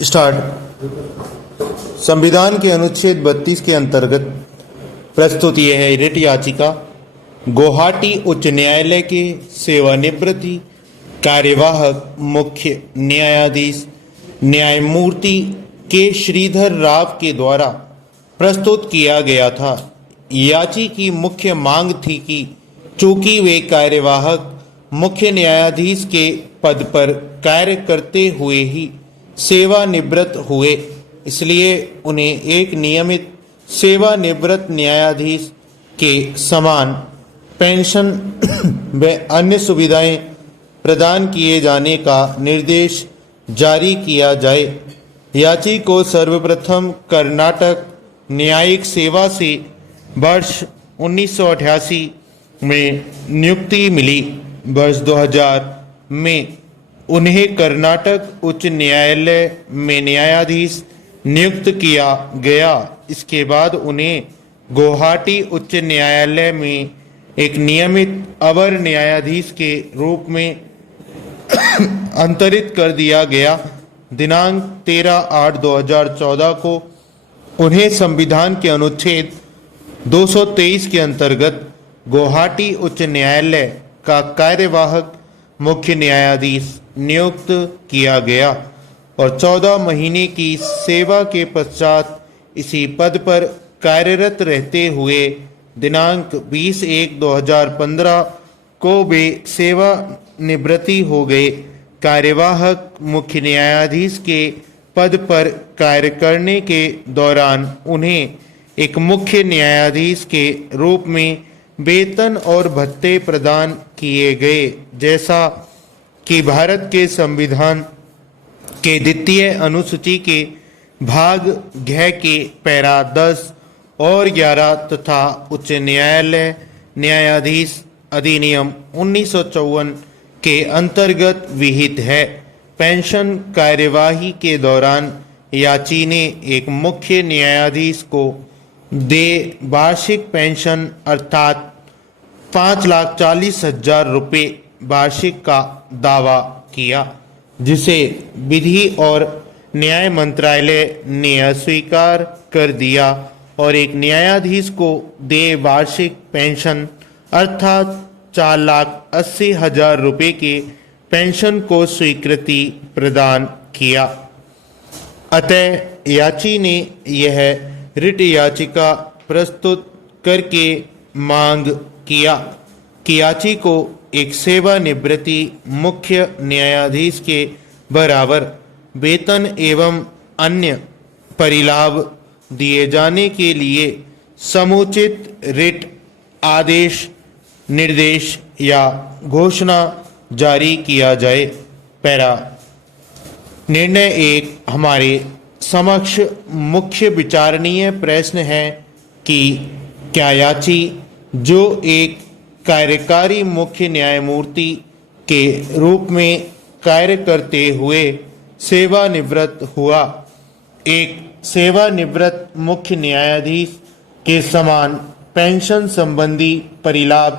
Start. संविधान के अनुच्छेद 32 के अंतर्गत प्रस्तुत यह है रिट याचिका गुवाहाटी उच्च न्यायालय के सेवानिवृत्ति कार्यवाहक मुख्य न्यायाधीश न्यायमूर्ति के श्रीधर राव के द्वारा प्रस्तुत किया गया था। याची की मुख्य मांग थी कि चूंकि वे कार्यवाहक मुख्य न्यायाधीश के पद पर कार्य करते हुए ही सेवानिवृत्त हुए, इसलिए उन्हें एक नियमित सेवानिवृत्त न्यायाधीश के समान पेंशन व अन्य सुविधाएं प्रदान किए जाने का निर्देश जारी किया जाए। याची को सर्वप्रथम कर्नाटक न्यायिक सेवा से वर्ष 1988 में नियुक्ति मिली। वर्ष 2000 में उन्हें कर्नाटक उच्च न्यायालय में न्यायाधीश नियुक्त किया गया। इसके बाद उन्हें गुवाहाटी उच्च न्यायालय में एक नियमित अवर न्यायाधीश के रूप में अंतरित कर दिया गया। दिनांक 13/8/2014 को उन्हें संविधान के अनुच्छेद 223 के अंतर्गत गुवाहाटी उच्च न्यायालय का कार्यवाहक मुख्य न्यायाधीश नियुक्त किया गया और 14 महीने की सेवा के पश्चात इसी पद पर कार्यरत रहते हुए दिनांक 20/1/2015 को वे सेवानिवृत्ति हो गए। कार्यवाहक मुख्य न्यायाधीश के पद पर कार्य करने के दौरान उन्हें एक मुख्य न्यायाधीश के रूप में वेतन और भत्ते प्रदान किए गए, जैसा कि भारत के संविधान के द्वितीय अनुसूची के भाग घ के पैरा 10 और 11 तथा उच्च न्यायालय न्यायाधीश अधिनियम 1954 के अंतर्गत विहित है। पेंशन कार्यवाही के दौरान याची ने एक मुख्य न्यायाधीश को दे वार्षिक पेंशन अर्थात 5,40,000 रुपये वार्षिक का दावा किया, जिसे विधि और न्याय मंत्रालय ने अस्वीकार कर दिया और एक न्यायाधीश को दे वार्षिक पेंशन अर्थात 4,80,000 रुपये के पेंशन को स्वीकृति प्रदान किया। अतः याची ने यह रिट याचिका प्रस्तुत करके मांग किया कि याची को एक सेवानिवृत्ति मुख्य न्यायाधीश के बराबर वेतन एवं अन्य परिलाभ दिए जाने के लिए समुचित रिट आदेश निर्देश या घोषणा जारी किया जाए। पैरा निर्णय 1 हमारे समक्ष मुख्य विचारणीय प्रश्न है कि क्या याची जो एक कार्यकारी मुख्य न्यायमूर्ति के रूप में कार्य करते हुए सेवानिवृत्त हुआ, एक सेवानिवृत्त मुख्य न्यायाधीश के समान पेंशन संबंधी परिलाभ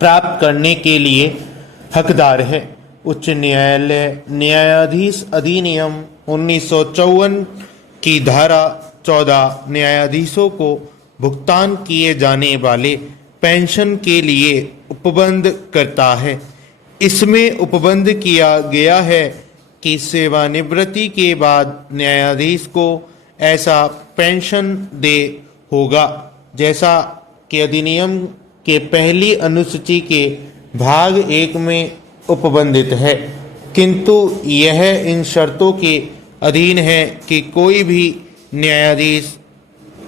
प्राप्त करने के लिए हकदार है। उच्च न्यायालय न्यायाधीश अधिनियम 1954 की धारा 14 न्यायाधीशों को भुगतान किए जाने वाले पेंशन के लिए उपबंध करता है। इसमें उपबंध किया गया है कि सेवानिवृत्ति के बाद न्यायाधीश को ऐसा पेंशन दे होगा जैसा कि अधिनियम के पहली अनुसूची के भाग 1 में उपबंधित है, किंतु यह इन शर्तों के अधीन है कि कोई भी न्यायाधीश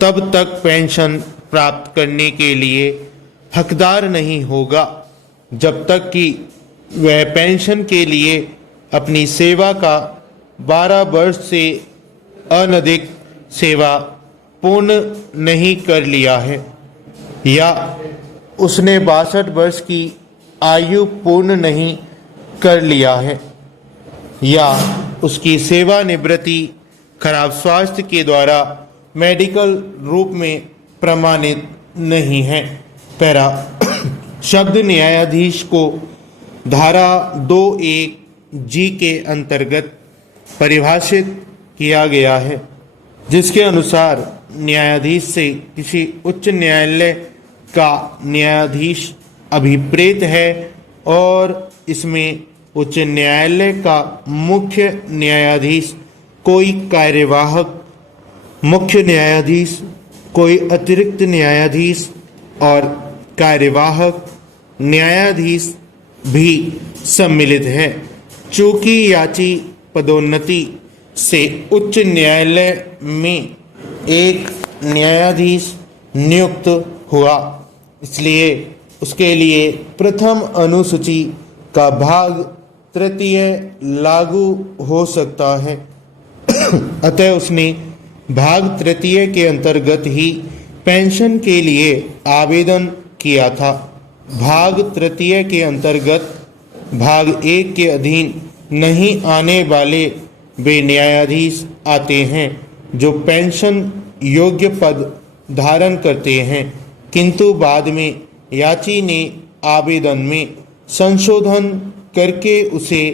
तब तक पेंशन प्राप्त करने के लिए हकदार नहीं होगा जब तक कि वह पेंशन के लिए अपनी सेवा का 12 वर्ष से अनधिक सेवा पूर्ण नहीं कर लिया है या उसने 62 वर्ष की आयु पूर्ण नहीं कर लिया है या उसकी सेवानिवृत्ति खराब स्वास्थ्य के द्वारा मेडिकल रूप में प्रमाणित नहीं है। पैरा शब्द न्यायाधीश को धारा 2(1) जी के अंतर्गत परिभाषित किया गया है, जिसके अनुसार न्यायाधीश से किसी उच्च न्यायालय का न्यायाधीश अभिप्रेत है और इसमें उच्च न्यायालय का मुख्य न्यायाधीश कोई कार्यवाहक मुख्य न्यायाधीश, कोई अतिरिक्त न्यायाधीश और कार्यवाहक न्यायाधीश भी सम्मिलित है। चूंकि याची पदोन्नति से उच्च न्यायालय में एक न्यायाधीश नियुक्त हुआ, इसलिए उसके लिए प्रथम अनुसूची का भाग तृतीय लागू हो सकता है। अतः उसने भाग तृतीय के अंतर्गत ही पेंशन के लिए आवेदन किया था। भाग तृतीय के अंतर्गत भाग 1 के अधीन नहीं आने वाले वे न्यायाधीश आते हैं जो पेंशन योग्य पद धारण करते हैं, किंतु बाद में याची ने आवेदन में संशोधन करके उसे